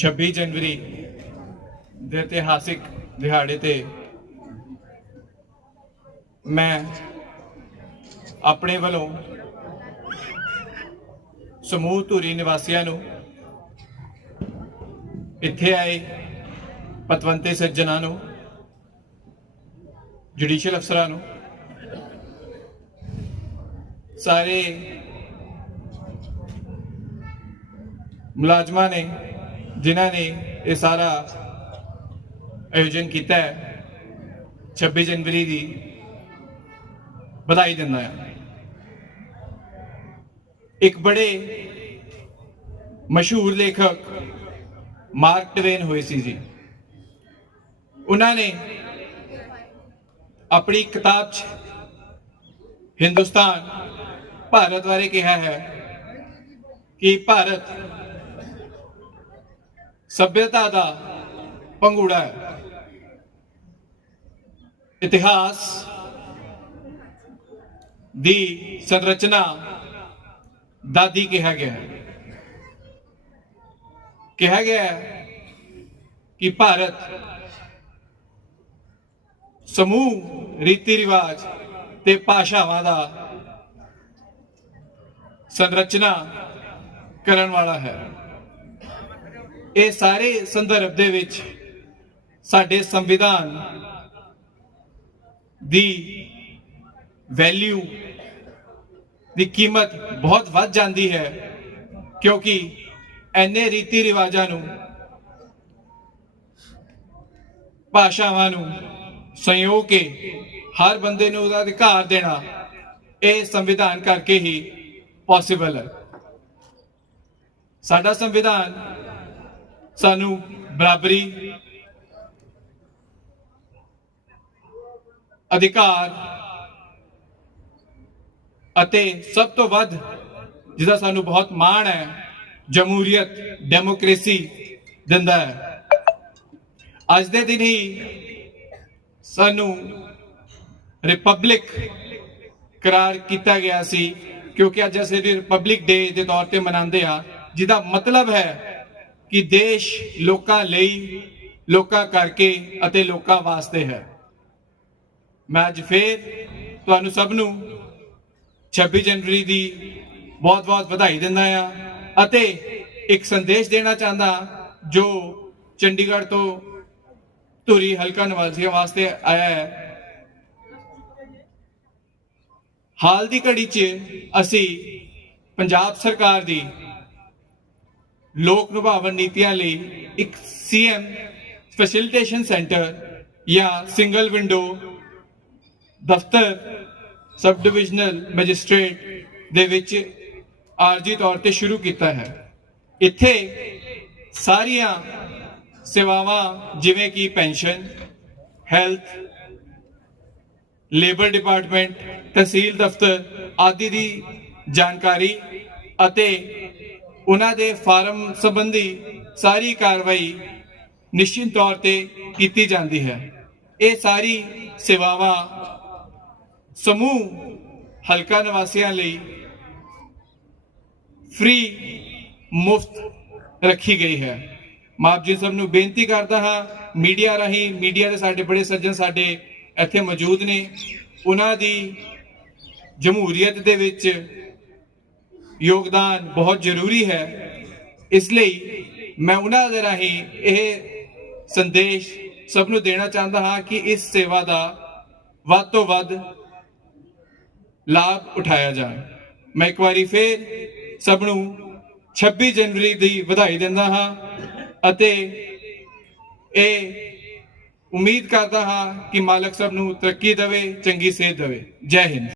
26 ਜਨਵਰੀ ਦੇ ਇਤਿਹਾਸਿਕ ਦਿਹਾੜੇ ਤੇ ਮੈਂ ਆਪਣੇ ਵੱਲੋਂ ਸਮੂਹ ਧੂਰੀ ਨਿਵਾਸੀਆਂ ਨੂੰ ਇੱਥੇ ਆਏ ਪਤਵੰਤੇ ਸੱਜਣਾਂ ਨੂੰ, ਜੁਡੀਸ਼ੀਅਲ ਅਫਸਰਾਂ ਨੂੰ, ਸਾਰੇ ਮੁਲਾਜ਼ਮਾਂ ਨੇ ਜਿਨ੍ਹਾਂ ਨੇ ਇਹ ਸਾਰਾ ਆਯੋਜਨ ਕੀਤਾ ਹੈ 26 ਜਨਵਰੀ ਦੀ ਵਧਾਈ ਦਿੰਦਾ ਹਾਂ। ਇੱਕ ਬੜੇ ਮਸ਼ਹੂਰ ਲੇਖਕ ਮਾਰਕ ਟਵੇਨ ਹੋਏ ਸੀ ਜੀ। ਉਹਨਾਂ ਨੇ ਆਪਣੀ ਕਿਤਾਬ 'ਚ ਹਿੰਦੁਸਤਾਨ, ਭਾਰਤ ਬਾਰੇ ਕਿਹਾ ਹੈ ਕਿ ਭਾਰਤ ਸਭਿਅਤਾ ਦਾ ਪੰਗੂੜਾ ਹੈ। ਇਤਿਹਾਸ ਦੀ ਸੰਰਚਨਾ ਦਾਦੀ ਕਿਹਾ ਗਿਆ ਹੈ। ਕਿਹਾ ਗਿਆ ਹੈ ਕਿ ਭਾਰਤ ਸਮੂਹ, ਰੀਤੀ ਰਿਵਾਜ ਤੇ ਭਾਸ਼ਾਵਾਂ ਦਾ ਸੰਰਚਨਾ ਕਰਨ ਵਾਲਾ ਹੈ। ਇਹ ਸਾਰੇ ਸੰਦਰਭ ਦੇ ਵਿੱਚ ਸਾਡੇ ਸੰਵਿਧਾਨ ਦੀ ਵੈਲਿਊ ਦੀ ਕੀਮਤ ਬਹੁਤ ਵੱਧ ਜਾਂਦੀ ਹੈ, ਕਿਉਂਕਿ ਐਨੇ ਰੀਤੀ ਰਿਵਾਜਾਂ ਨੂੰ, ਭਾਸ਼ਾਵਾਂ ਨੂੰ ਸੰਯੋਗ ਕੇ ਹਰ ਬੰਦੇ ਨੂੰ ਉਹਦਾ ਅਧਿਕਾਰ ਦੇਣਾ ਇਹ ਸੰਵਿਧਾਨ ਕਰਕੇ ਹੀ ਪੋਸੀਬਲ ਹੈ। ਸਾਡਾ ਸੰਵਿਧਾਨ ਸਾਨੂੰ ਬਰਾਬਰੀ, ਅਧਿਕਾਰ ਅਤੇ ਸਭ ਤੋਂ ਵੱਧ ਜਿਹਦਾ ਸਾਨੂੰ ਬਹੁਤ ਮਾਣ ਹੈ, ਜਮਹੂਰੀਅਤ, ਡੈਮੋਕ੍ਰੇਸੀ ਦਿੰਦਾ ਹੈ। ਅੱਜ ਦੇ ਦਿਨ ਹੀ ਸਾਨੂੰ ਰਿਪਬਲਿਕ ਕਰਾਰ ਕੀਤਾ ਗਿਆ ਸੀ, ਕਿਉਂਕਿ ਅੱਜ ਅਸੀਂ ਰਿਪਬਲਿਕ ਡੇ ਦੇ ਤੌਰ ਤੇ ਮਨਾਉਂਦੇ ਆ ਜਿਹਦਾ ਮਤਲਬ ਹੈ ਕਿ ਦੇਸ਼ ਲੋਕਾਂ ਲਈ ਲੋਕਾਂ ਕਰਕੇ ਅਤੇ ਲੋਕਾਂ ਵਾਸਤੇ ਹੈ। ਮੈਂ ਅੱਜ ਫੇਰ ਤੁਹਾਨੂੰ ਸਭ ਨੂੰ 26 ਜਨਵਰੀ ਦੀ ਬਹੁਤ-ਬਹੁਤ ਵਧਾਈ ਦਿੰਦਾ ਆ ਅਤੇ ਇੱਕ ਸੰਦੇਸ਼ ਦੇਣਾ ਚਾਹੁੰਦਾ ਜੋ ਚੰਡੀਗੜ੍ਹ ਤੋਂ ਧੂਰੀ ਹਲਕਾ ਨਿਵਾਸੀਆਂ ਵਾਸਤੇ ਆਇਆ ਹੈ। ਹਾਲ ਦੀ ਘੜੀ 'ਚ ਅਸੀਂ ਪੰਜਾਬ ਸਰਕਾਰ ਦੀ ਲੋਕ ਨਿਭਾਵਨ ਨੀਤੀਆਂ ਲਈ ਇੱਕ ਸੀਐਮ ਫੈਸਿਲਿਟੇਸ਼ਨ ਸੈਂਟਰ ਜਾਂ ਸਿੰਗਲ ਵਿੰਡੋ ਦਫ਼ਤਰ ਸਬ ਡਿਵੀਜ਼ਨਲ ਮੈਜਿਸਟ੍ਰੇਟ ਦੇ ਵਿੱਚ ਆਰਜੀ ਤੌਰ ਤੇ ਸ਼ੁਰੂ ਕੀਤਾ ਹੈ। ਇੱਥੇ ਸਾਰੀਆਂ ਸੇਵਾਵਾਂ ਜਿਵੇਂ ਕਿ pension, health, labour department, tehsil ਦਫ਼ਤਰ ਆਦਿ ਦੀ ਜਾਣਕਾਰੀ ਅਤੇ ਉਹਨਾਂ ਦੇ ਫਾਰਮ ਸੰਬੰਧੀ ਸਾਰੀ ਕਾਰਵਾਈ ਨਿਸ਼ਚਿਤ ਤੌਰ ਤੇ ਕੀਤੀ ਜਾਂਦੀ ਹੈ। ਇਹ ਸਾਰੀ ਸੇਵਾਵਾਂ ਸਮੂਹ ਹਲਕਾ ਨਿਵਾਸੀਆਂ ਲਈ ਫ੍ਰੀ ਮੁਫਤ ਰੱਖੀ ਗਈ ਹੈ। ਮੈਂ ਆਪ ਜੀ ਸਭ ਨੂੰ ਬੇਨਤੀ ਕਰਦਾ ਹਾਂ, ਮੀਡੀਆ ਰਾਹੀਂ, ਮੀਡੀਆ ਦੇ ਸਾਡੇ ਬੜੇ ਸੱਜਣ ਸਾਡੇ ਇੱਥੇ ਮੌਜੂਦ ਨੇ। ਉਹਨਾਂ ਦੀ ਜਮਹੂਰੀਅਤ ਦੇ ਵਿੱਚ ਯੋਗਦਾਨ ਬਹੁਤ ਜ਼ਰੂਰੀ ਹੈ। ਇਸ ਲਈ ਮੈਂ ਉਹਨਾਂ ਦੇ ਰਾਹੀਂ ਇਹ ਸੰਦੇਸ਼ ਸਭ ਨੂੰ ਦੇਣਾ ਚਾਹੁੰਦਾ ਹਾਂ ਕਿ ਇਸ ਸੇਵਾ ਦਾ ਵੱਧ ਤੋਂ ਵੱਧ ਲਾਭ ਉਠਾਇਆ ਜਾਏ। ਮੈਂ ਇੱਕ ਵਾਰੀ ਫੇਰ ਸਭ ਨੂੰ 26 ਜਨਵਰੀ ਦੀ ਵਧਾਈ ਦਿੰਦਾ ਹਾਂ ਅਤੇ ਇਹ ਉਮੀਦ ਕਰਦਾ ਹਾਂ ਕਿ ਮਾਲਕ ਸਭ ਨੂੰ ਤਰੱਕੀ ਦੇਵੇ, ਚੰਗੀ ਸਿਹਤ ਦੇਵੇ। ਜੈ ਹਿੰਦ।